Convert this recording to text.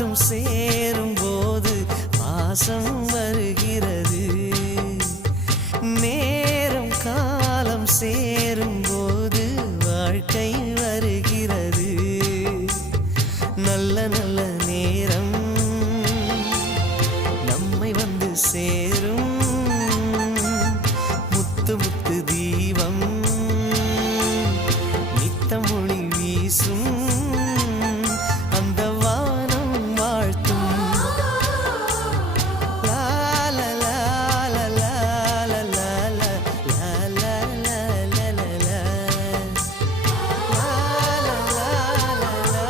பாட்டும் சேரும் போது பாசம் வருகிறது. நேரம் காலம் சேரும் போது வாழ்க்கை வருகிறது. நல்ல நல்ல நேரம் நம்மை வந்து சேரும். முத்து முத்து தீபம்